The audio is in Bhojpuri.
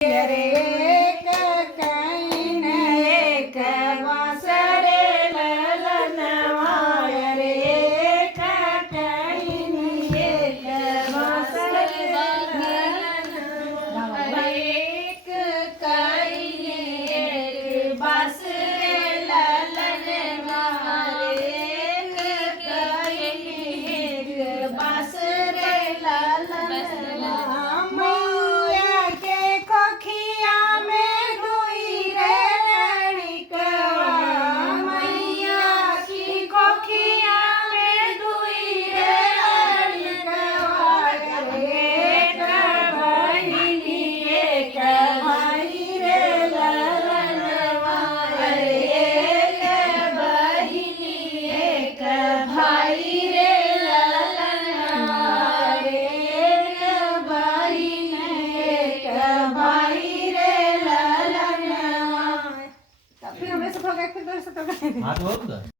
रे एक कईन एक वासरे ललनवाय रे एक कईन एक वासरे ललनवाय एक कईन एक वासरे ललनवाय एक कईन एक वासरे ललनवाय मैया के कोखिया में दुई रे लड़कवा मैया की कोखिया में दुई रे लड़कवा एक बहिनी एक भाई रे ललनवा एक बहिनी एक भाई रे ललनवा एक बहिनी एक भाई रे ललनवा. फिर हमने सब हो गया फिर दोस्त तो हाथ होत